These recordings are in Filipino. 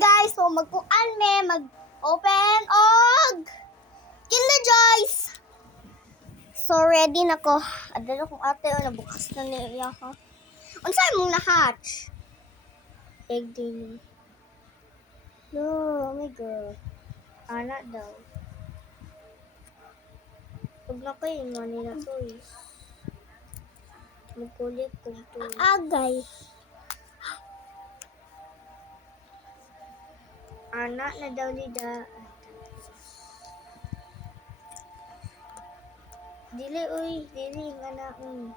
guys, so magkuan me, mag-open og Kinder Joys. So ready na ko. Adala kong ate o nabukas na niya ha. Unsay mong na-hatch? Egg din. No, oh my god. Anak daw. Huwag na kayo nga nila toys. Magkulit kong toys. Agay. Anak na daw nila. Dili uy, dili nga naon.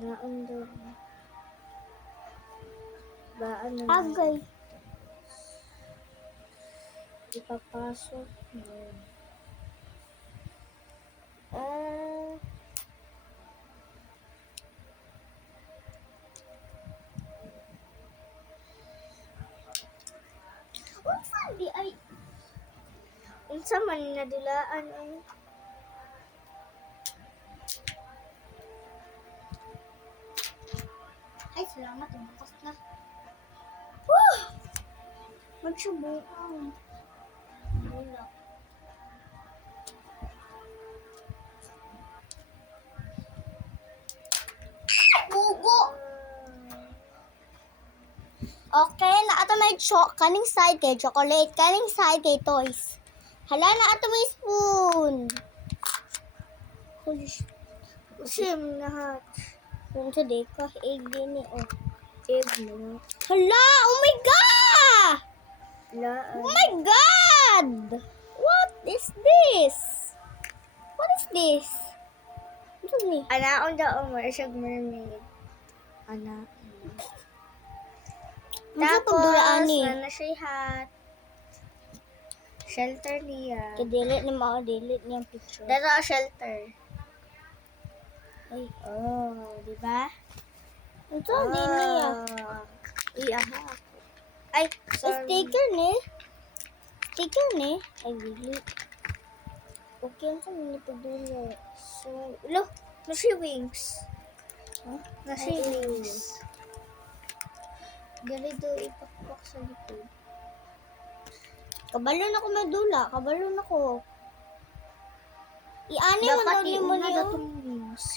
Naon daw. Baan na. Agay. Ipapasok. Unsa di ay? Unsa man nadulaan ay? Ay, salamat. Bukas na. Woo! Magsubuan. Wala. Pugo! Okay, na ato may kaning side kay chocolate, kaning side kay toys. Hala na ato may spoon. Holy shit. Sim na hatch. Kung today ka, egg din eh. Oh. Egg mo. Hala! Oh my God! Oh my God! What is this? What is this? Ito ni? Anaon daw ang marsag mermaid. Ana. Tapos, na siya hat. Shelter niya. Kadilit ni mga dilit niyang picture. Dito ang shelter. Ay, oh, di ba? Ito, di niya. Iyaha ako. Ay, sorry. Sticker ni. Sticker ni. Ay, really. Okay, ang kami nipagdulo. So, look, nasi wings. Huh? Nasi wings. Ganito ipakpak sa likod. Kabalo na ko madula. Kabalo na ko. I-ani mo daw ni mo niyo.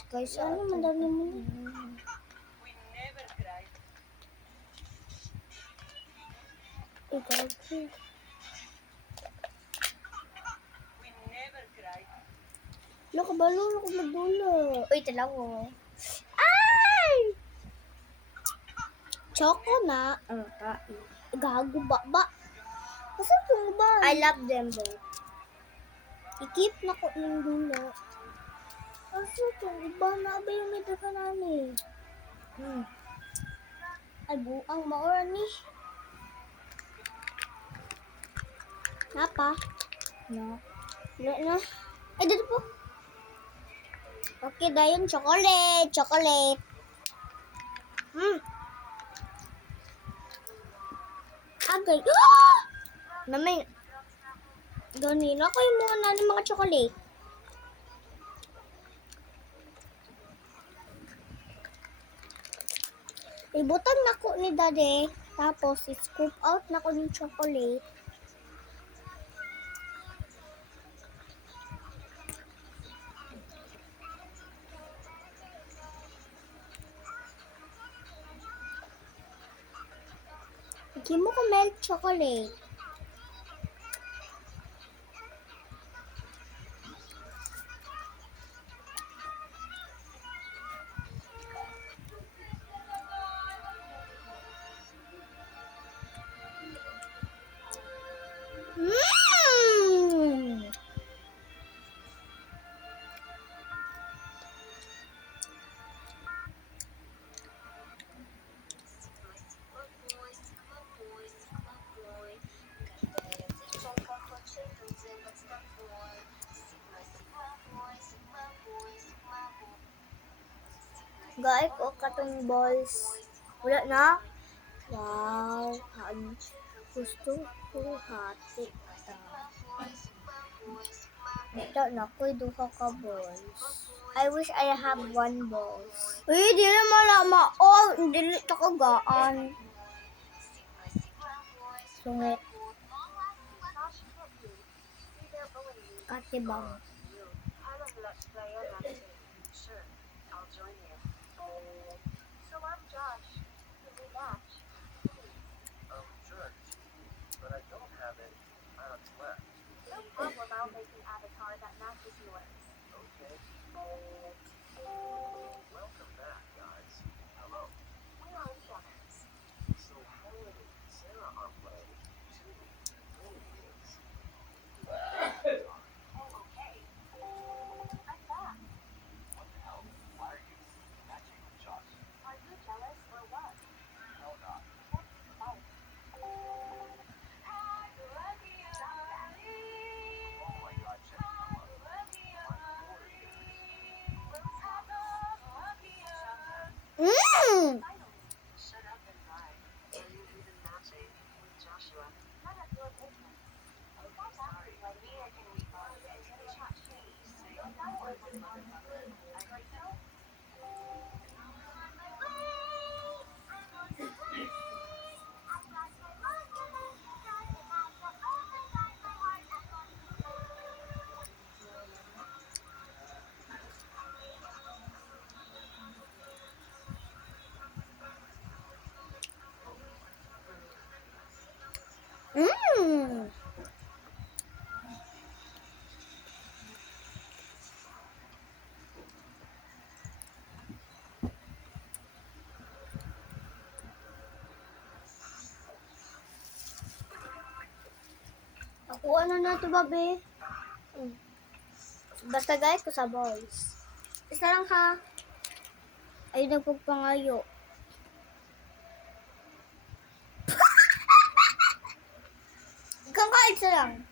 Kaysa ano mo daw ni mo niyo. Ikaw. Lo, kabalo na ko madula. Uy, talawo. Ay! Choco na. Gago ba? Kasi kung ba? I love them both. I-keep na ko ng dula. Kasi kung iba na ba yung may daga nani? Ay, buang maura ni. Napa? No. No. Ay, dito po. Okay, dayon chocolate. Chocolate. Agay. Ah! Namay. Ganina ko yung muna ng mga chocolate. Ibutan na ko ni Daddy. Tapos, i-scoop out na ko ng chocolate. Hindi mo ko melt chocolate. Guys, o katong balls. Wala na? Wow. Gusto ko hati. Ito na ko duha ka balls. I wish I have one balls. Uy, di naman na ma-all. Dili ito kagaan. Sungit. Katibang. Sure, I'll join you. So I'm Josh. Can we match? Sure. But I don't have any items left. No problem, I'll make an avatar that matches yours. Okay. Welcome back, guys. Hello. We are each others. So Helen and Sarah are playing two mini games. Oh, okay. I'm back. What the hell? Why are you matching with Josh? Are you jealous or what? No, not. Oh. Oh my God, check it out. Mmm! Shut up and drive. Are you even matching with Joshua? None of your business. I'm sorry. Neither can we both. Josh, please say no one was motherfucker. I heard so. Mmm! Nakuha na natin, babe. Basta guys, ko sa boys. Isa lang ha. Ay, nagpagpangayo. Ikaw ka, isa lang.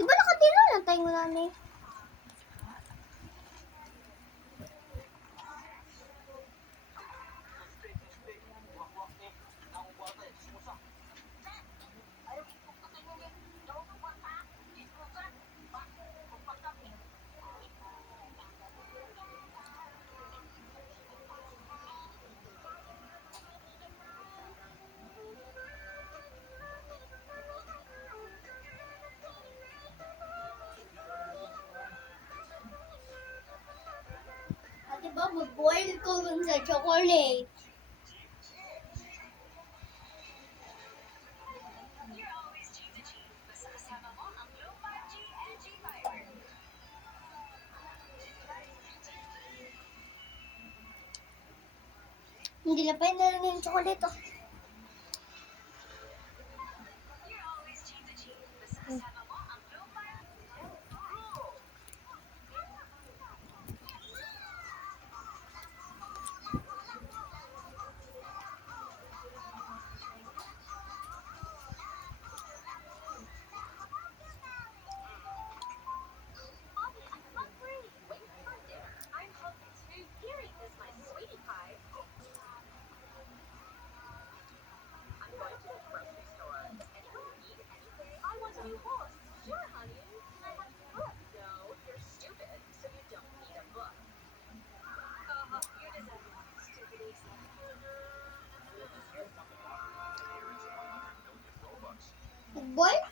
Di ba nakatira lang tayo mo namin? Di ba, mag-boil ko dun sa chocolate. Hindi na pa yun yung chocolate. Oh. Boil